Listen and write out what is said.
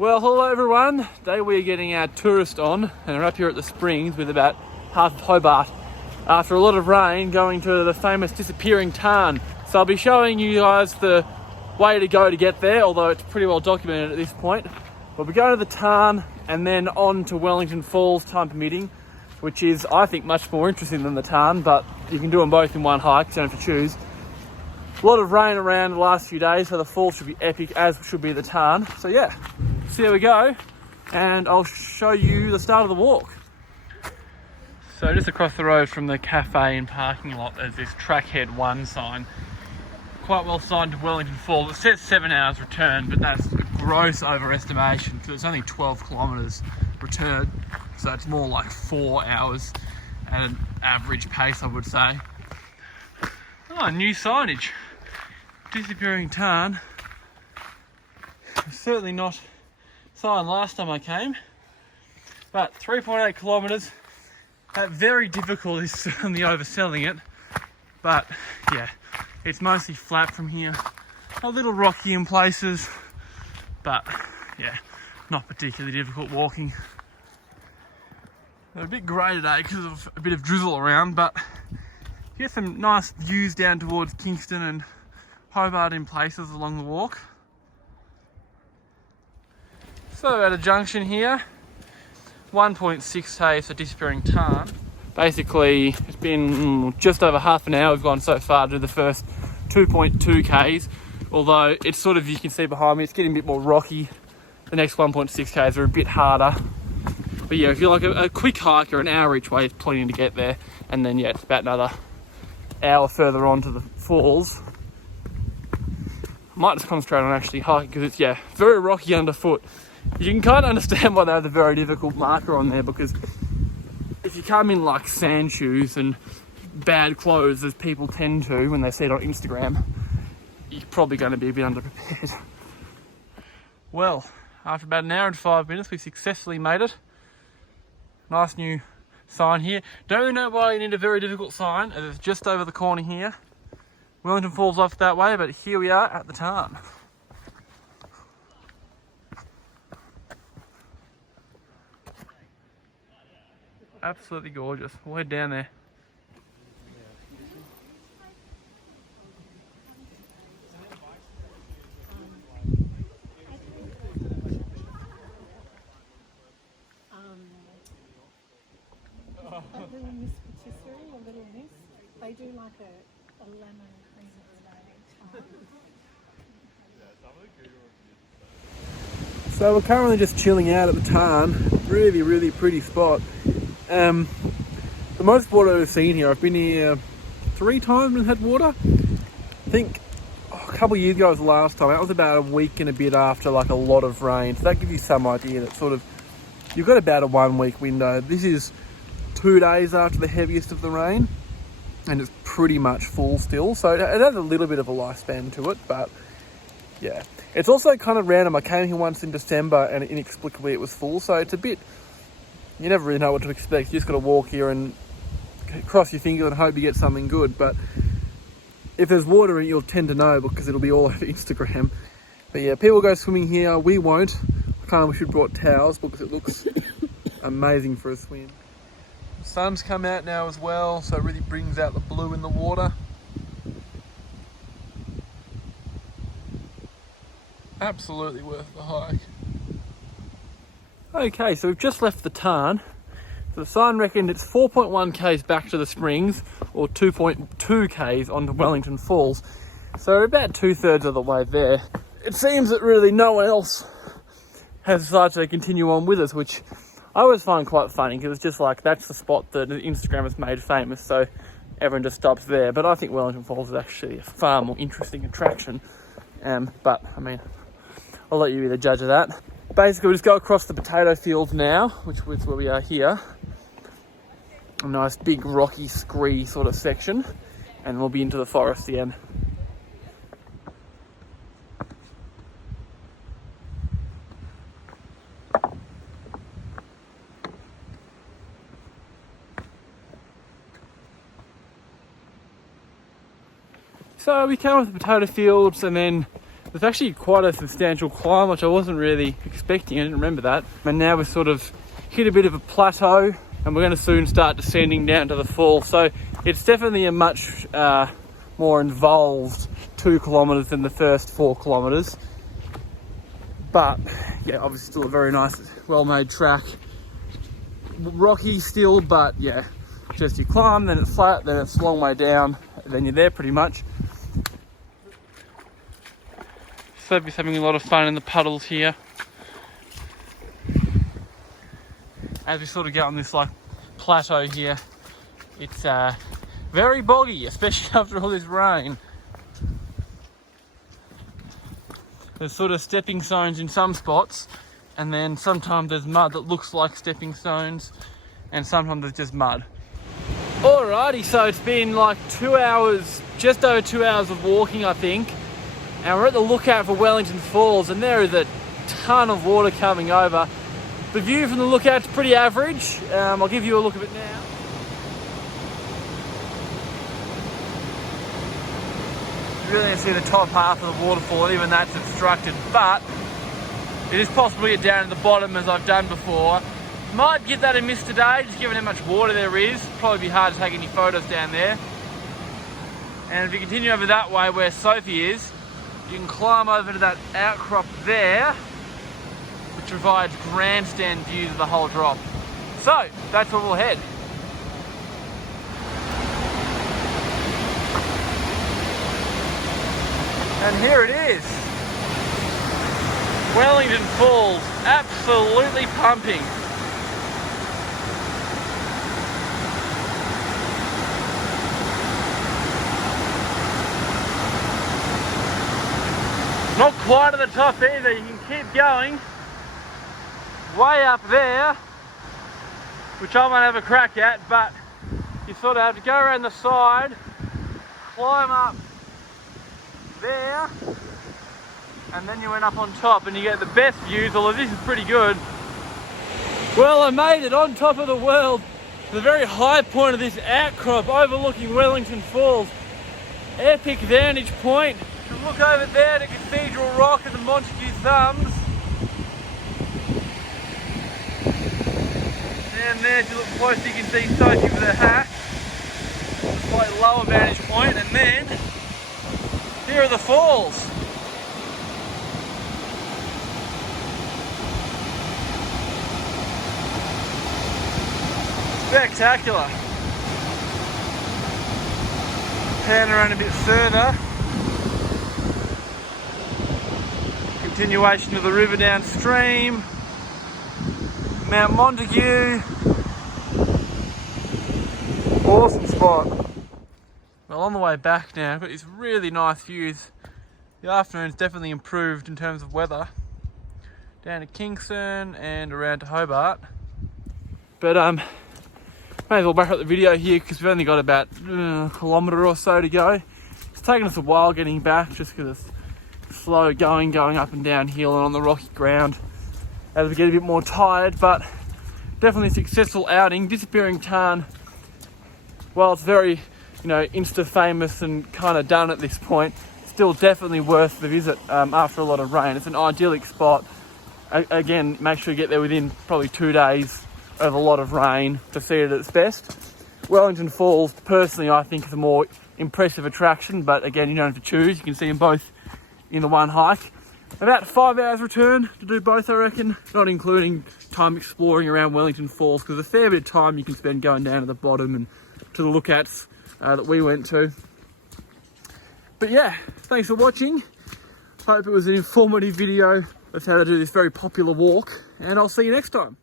Well, hello everyone. Today we're getting our tourist on and we're up here at the Springs with about half of Hobart after a lot of rain going to the famous disappearing tarn. So I'll be showing you guys the way to go to get there, although it's pretty well documented at this point. We'll be going to the tarn and then on to Wellington Falls, time permitting, which is, I think, much more interesting than the tarn, but you can do them both in one hike, so you don't have to choose. A lot of rain around the last few days, so the falls should be epic, as should be the tarn. So yeah, so here we go, and I'll show you the start of the walk. So just across the road from the cafe and parking lot, there's this Trackhead 1 sign. Quite well signed to Wellington Falls. It says 7 hours return, but that's a gross overestimation because it's only 12 kilometres return. So it's more like 4 hours at an average pace, I would say. Oh, new signage. Disappearing tarn. Certainly not signed last time I came. But 3.8 kilometres. Very difficult is certainly overselling it. But yeah, it's mostly flat from here. A little rocky in places. But yeah, not particularly difficult walking. They're a bit grey today because of a bit of drizzle around, but you get some nice views down towards Kingston and Hobart in places along the walk. So at a junction here, 1.6 for disappearing tarn. Basically, it's been just over half an hour we've gone so far to the first 2.2 Ks, although it's sort of, you can see behind me, it's getting a bit more rocky. The next 1.6 Ks are a bit harder. But yeah, if you're like a quick hike or an hour each way, it's plenty to get there. And then yeah, it's about another hour further on to the falls. I might just concentrate on actually hiking because it's, yeah, very rocky underfoot. You can kind of understand why they have the very difficult marker on there, because if you come in like sand shoes and bad clothes, as people tend to when they see it on Instagram, you're probably going to be a bit underprepared. Well, after about an hour and 5 minutes, we successfully made it. Nice new sign here. Don't really know why you need a very difficult sign, as it's just over the corner here. Wellington Falls off that way, but here we are at the tarn. Absolutely gorgeous. We'll head down there. A little Miss Patisserie, a little miss. They do like a lemon cream tart. So we're currently just chilling out at the tarn. Really, really pretty spot. The most water I've seen here, I've been here 3 times and had water. I think a couple of years ago was the last time. That was about a week and a bit after like a lot of rain. So that gives you some idea that sort of, you've got about a 1 week window. This is 2 days after the heaviest of the rain, and it's pretty much full still. So it has a little bit of a lifespan to it, but yeah. It's also kind of random. I came here once in December and inexplicably it was full. So it's a bit, you never really know what to expect. You just got to walk here and cross your fingers and hope you get something good. But if there's water in it, you'll tend to know because it'll be all over Instagram. But yeah, people go swimming here. We won't. I kind of wish we'd brought towels because it looks amazing for a swim. The sun's come out now as well, so it really brings out the blue in the water. Absolutely worth the hike. Okay, so we've just left the tarn. So the sign reckoned it's 4.1 Ks back to the Springs, or 2.2 Ks onto Wellington Falls. So we're about 2/3 of the way there. It seems that really no one else has decided to continue on with us, which I always find quite funny because it's just like, that's the spot that Instagram has made famous, so everyone just stops there. But I think Wellington Falls is actually a far more interesting attraction. But I mean, I'll let you be the judge of that. Basically, we'll just go across the potato fields now, which is where we are here. A nice big rocky scree sort of section, and we'll be into the forest again. So we came off the potato fields and then It's actually quite a substantial climb, which I wasn't really expecting. I didn't remember that. And now we're sort of hit a bit of a plateau, and we're going to soon start descending down to the fall. So it's definitely a much more involved 2 kilometres than the first 4 kilometres. But yeah, obviously still a very nice, well-made track. Rocky still, but yeah, just you climb, then it's flat, then it's a long way down, then you're there pretty much. Sophie's having a lot of fun in the puddles here. As we sort of go on this like plateau here, it's very boggy, especially after all this rain. There's sort of stepping stones in some spots, and then sometimes there's mud that looks like stepping stones, and sometimes there's just mud. Alrighty, so it's been like 2 hours, just over 2 hours of walking, I think. And we're at the lookout for Wellington Falls, and there is a ton of water coming over. The view from the lookout's pretty average. I'll give you a look at it now. You really can see the top half of the waterfall, and even that's obstructed, but it is possible to get down to the bottom as I've done before. Might give that a miss today, just given how much water there is. Probably be hard to take any photos down there. And if you continue over that way where Sophie is, you can climb over to that outcrop there, which provides grandstand views of the whole drop. So, that's where we'll head. And here it is. Wellington Falls, absolutely pumping. Not quite at the top either, you can keep going. Way up there, which I won't have a crack at, but you sort of have to go around the side, climb up there, and then you end up on top and you get the best views, although this is pretty good. Well, I made it on top of the world, the very high point of this outcrop overlooking Wellington Falls. Epic vantage point. You can look over there to Cathedral Rock and the Montague Thumbs. And there, if you look close, you can see Sophie with her hat. Slightly lower vantage point, and then here are the falls. Spectacular. Pan around a bit further. Continuation of the river downstream. Mount Montague. Awesome spot. Well, on the way back now, I've got these really nice views. The afternoon's definitely improved in terms of weather. Down to Kingston and around to Hobart. But may as well back up the video here because we've only got about a kilometre or so to go. It's taken us a while getting back just because it's slow going up and down hill and on the rocky ground as we get a bit more tired, but definitely a successful outing. Disappearing Tarn, while it's very, Insta famous and kind of done at this point, still definitely worth the visit after a lot of rain. It's an idyllic spot. Again, make sure you get there within probably 2 days of a lot of rain to see it at its best. Wellington Falls, personally, I think is a more impressive attraction, but again, you don't have to choose. You can see them both in the one hike. About 5 hours return to do both, I reckon, not including time exploring around Wellington Falls, because a fair bit of time you can spend going down to the bottom and to the lookouts that we went to. But yeah, thanks for watching. Hope it was an informative video of how to do this very popular walk, and I'll see you next time.